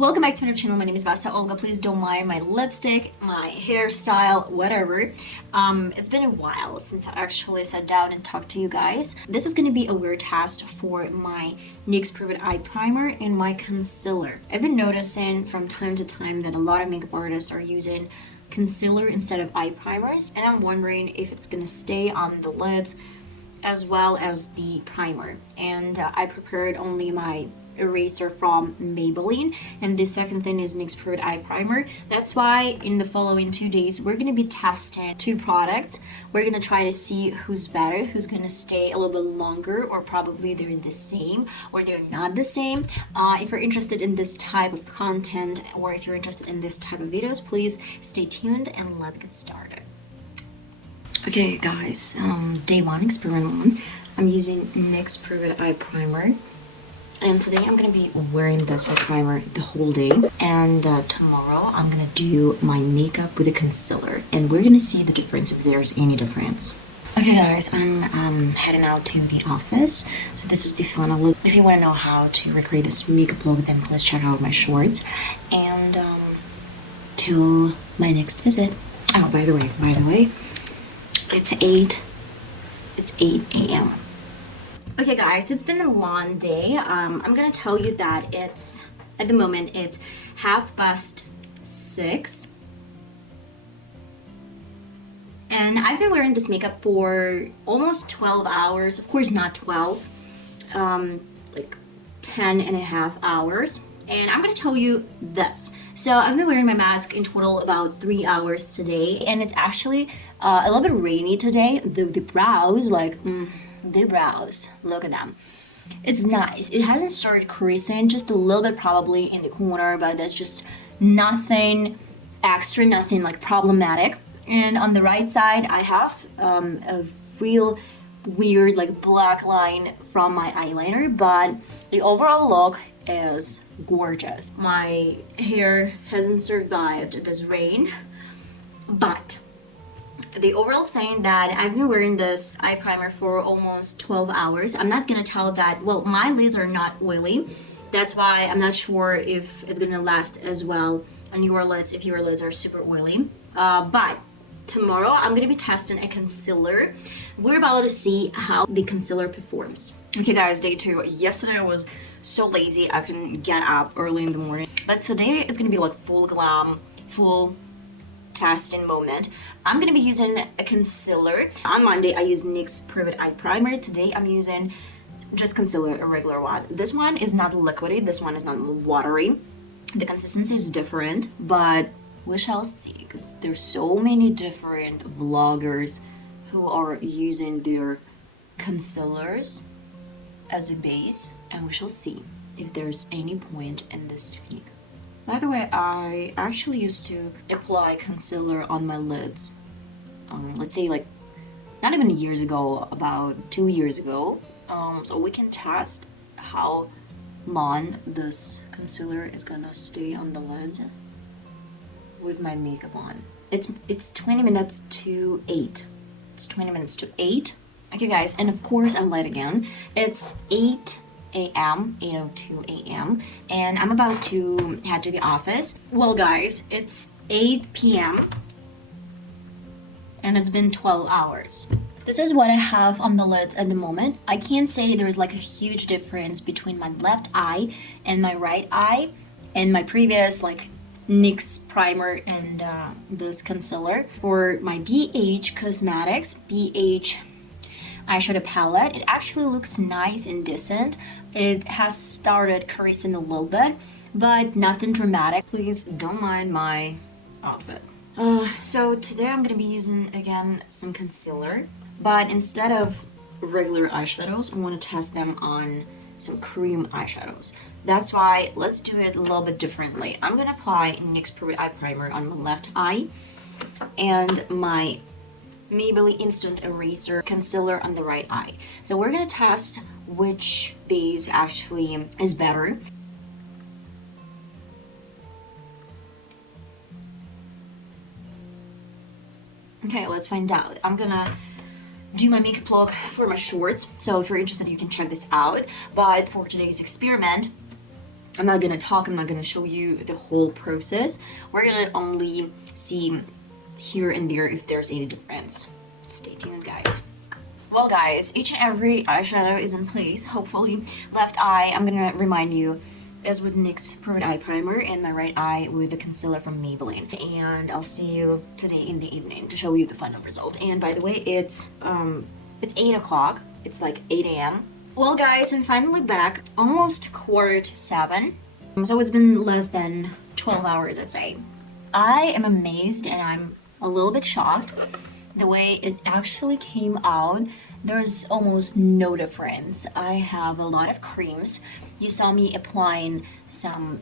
Welcome back to my channel. My name is VassaOlga. Please don't mind my lipstick, my hairstyle, whatever. It's been a while since I actually sat down and talked to you guys. This is going to be a weird test for my NYX Perfect Eye Primer and my concealer. I've been noticing from time to time that a lot of makeup artists are using concealer instead of eye primers, and I'm wondering if it's going to stay on the lids as well as the primer. And I prepared only my eraser from Maybelline, and the second thing is NYX Perfect Eye Primer. That's why in the following 2 days we're gonna be testing two products. We're gonna try to see who's better, who's gonna stay a little bit longer, or probably they're the same or they're not the same. If you're interested in this type of content, or if you're interested in this type of videos, please stay tuned and let's get started. Okay guys, day one, experiment one. I'm using NYX Perfect Eye Primer. And today I'm going to be wearing this eye primer the whole day. And tomorrow I'm going to do my makeup with a concealer. And we're going to see the difference, if there's any difference. Okay guys, I'm heading out to the office. So this is the final look. If you want to know how to recreate this makeup look, then please check out my shorts. And till my next visit. Oh, by the way, it's 8 a.m. Okay guys, it's been a long day. I'm gonna tell you that at the moment it's 6:30. And I've been wearing this makeup for almost 12 hours. Of course not 12, like 10 and a half hours. And I'm gonna tell you this. So I've been wearing my mask in total about 3 hours today, and it's actually a little bit rainy today. The brows, the brows, look at them. It's nice. It hasn't started creasing, just a little bit probably in the corner, but that's just nothing extra, nothing like problematic. And on the right side I have a real weird like black line from my eyeliner, but the overall look is gorgeous. My hair hasn't survived this rain, but the overall thing that I've been wearing this eye primer for almost 12 hours. I'm not gonna tell that, well, my lids are not oily. That's why I'm not sure if it's gonna last as well on your lids if your lids are super oily. But tomorrow I'm gonna be testing a concealer. We're about to see how the concealer performs. Okay guys, day two. Yesterday I was so lazy I couldn't get up early in the morning. But today it's gonna be like full glam, full testing moment. I'm gonna be using a concealer. On Monday I used NYX Perfect Eye Primer. Today I'm using just concealer, a regular one. This one is not liquidy, this one is not watery. The consistency is different, but we shall see, because there's so many different vloggers who are using their concealers as a base, and we shall see if there's any point in this technique. By the way, I actually used to apply concealer on my lids, let's say like not even years ago, about 2 years ago. So we can test how long this concealer is gonna stay on the lids with my makeup on. It's 20 minutes to 8. It's 20 minutes to 8. Okay guys, and of course I'm late again. It's 8:02 a.m. and I'm about to head to the office. Well guys, it's 8 p.m. and it's been 12 hours. This is what I have on the lids at the moment. I can't say there's like a huge difference between my left eye and my right eye and my previous like NYX primer and this concealer. For my BH Cosmetics BH eyeshadow palette, it actually looks nice and decent. It has started creasing a little bit, but nothing dramatic. Please don't mind my outfit. So today I'm gonna be using again some concealer, but instead of regular eyeshadows, I want to test them on some cream eyeshadows. That's why let's do it a little bit differently. I'm gonna apply NYX Perfect Eye Primer on my left eye and my Maybelline Instant Eraser concealer on the right eye. So we're gonna test which base actually is better. Okay, let's find out. I'm gonna do my makeup look for my shorts, so if you're interested you can check this out. But for today's experiment I'm not gonna talk, I'm not gonna show you the whole process. We're gonna only see here and there if there's any difference. Stay tuned, guys. Well, guys, each and every eyeshadow is in place, hopefully. Left eye, I'm gonna remind you, is with NYX Perfect Eye Primer, and my right eye with the concealer from Maybelline. And I'll see you today in the evening to show you the final result. And by the way, it's 8 o'clock. It's like 8 a.m. Well, guys, I'm finally back. Almost 6:45. So it's been less than 12 hours, I'd say. I am amazed and I'm a little bit shocked the way it actually came out. There's almost no difference. I have a lot of creams. You saw me applying some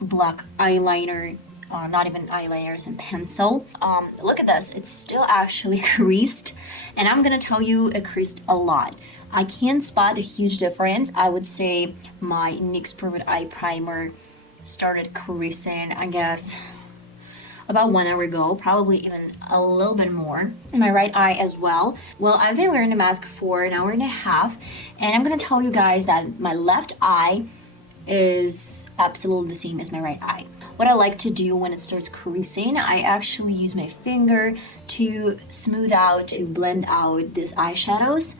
black eyeliner, not even eyeliner, some pencil. Look at this, it's still actually creased, and I'm gonna tell you it creased a lot. I can't spot a huge difference. I would say my NYX Perfect Eye Primer started creasing, I guess, about 1 hour ago, probably even a little bit more. My right eye as well. Well, I've been wearing the mask for an hour and a half, and I'm gonna tell you guys that my left eye is absolutely the same as my right eye. What I like to do when it starts creasing, I actually use my finger to smooth out, to blend out these eyeshadows,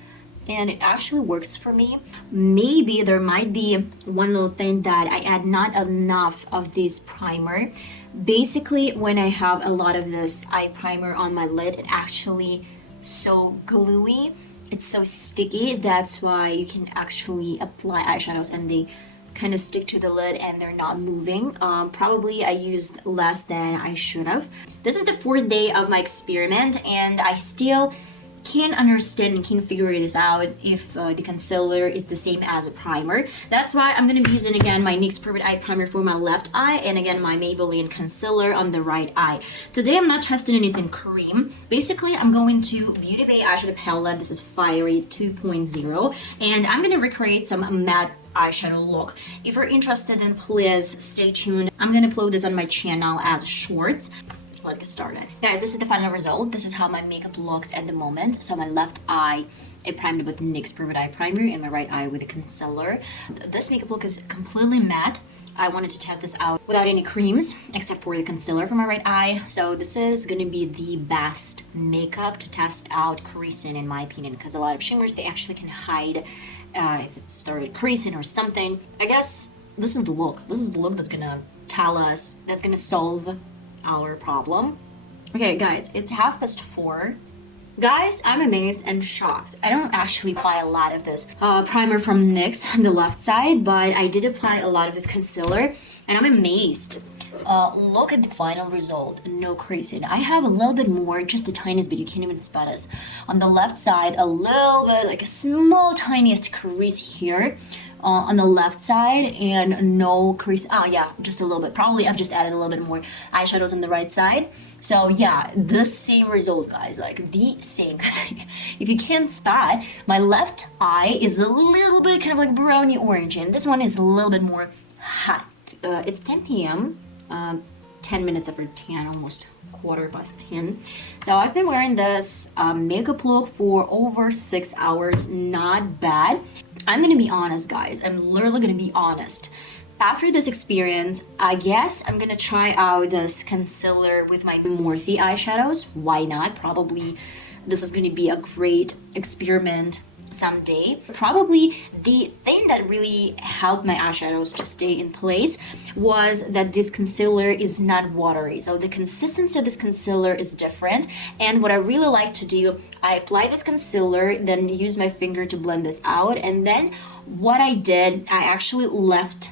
and it actually works for me. Maybe there might be one little thing that I add not enough of this primer. Basically, when I have a lot of this eye primer on my lid, it actually so gluey, it's so sticky. That's why you can actually apply eyeshadows and they kind of stick to the lid and they're not moving. Probably I used less than I should have. This is the 4th day of my experiment, and I still can't understand and can't figure this out if the concealer is the same as a primer. That's why I'm going to be using again my NYX Perfect Eye Primer for my left eye, and again my Maybelline concealer on the right eye. Today I'm not testing anything cream. Basically, I'm going to Beauty Bay eyeshadow palette. This is Fiery 2.0, and I'm going to recreate some matte eyeshadow look. If you're interested, then please stay tuned. I'm going to upload this on my channel as shorts. Let's get started. Guys, this is the final result. This is how my makeup looks at the moment. So my left eye, I primed with NYX Perfect Eye Primer, and my right eye with a concealer. This makeup look is completely matte. I wanted to test this out without any creams, except for the concealer for my right eye. So this is gonna be the best makeup to test out creasing, in my opinion, because a lot of shimmers, they actually can hide if it started creasing or something. I guess this is the look. This is the look that's gonna tell us, that's gonna solve our problem. Okay, guys, it's 4:30. Guys, I'm amazed and shocked. I don't actually apply a lot of this primer from NYX on the left side, but I did apply a lot of this concealer, and I'm amazed. Look at the final result. No creasing. I have a little bit more, just the tiniest bit. You can't even spot us. On the left side, a little bit, like a small, tiniest crease here. On the left side, and no crease. Oh yeah, just a little bit. Probably I've just added a little bit more eyeshadows on the right side. So yeah, the same result, guys, like the same. Because if you can't spot, my left eye is a little bit kind of like browny orange, and this one is a little bit more hot. It's 10 p.m. 10 minutes after 10, almost 10:15. So I've been wearing this makeup look for over 6 hours. Not bad. I'm gonna be honest, guys. I'm literally gonna be honest. After this experience, I guess I'm gonna try out this concealer with my Morphe eyeshadows. Why not? Probably this is gonna be a great experiment someday. Probably the thing that really helped my eyeshadows to stay in place was that this concealer is not watery. So the consistency of this concealer is different. And what I really like to do, I apply this concealer, then use my finger to blend this out. And then what I did, I actually left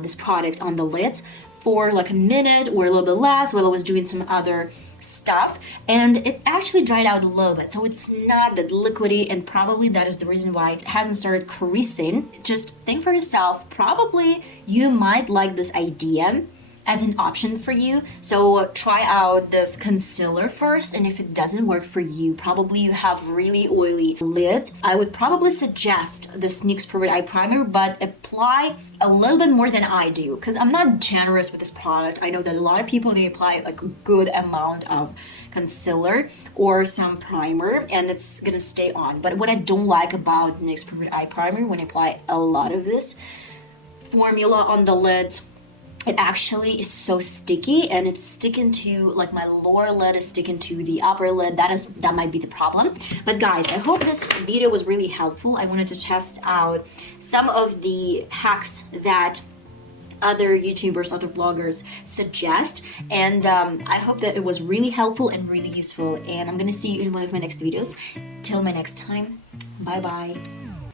this product on the lids for like a minute or a little bit less while I was doing some other stuff, and it actually dried out a little bit, so it's not that liquidy, and probably that is the reason why it hasn't started creasing. Just think for yourself. Probably you might like this idea as an option for you. So try out this concealer first, and if it doesn't work for you, probably you have really oily lids, I would probably suggest this NYX Perfect Eye Primer, but apply a little bit more than I do, because I'm not generous with this product. I know that a lot of people, they apply like a good amount of concealer or some primer and it's gonna stay on. But what I don't like about NYX Perfect Eye Primer, when I apply a lot of this, formula on the lids, it actually is so sticky, and it's sticking to, like, my lower lid is sticking to the upper lid. That might be the problem. But guys, I hope this video was really helpful. I wanted to test out some of the hacks that other YouTubers, other vloggers suggest, and I hope that it was really helpful and really useful, and I'm gonna see you in one of my next videos. Till my next time, bye bye.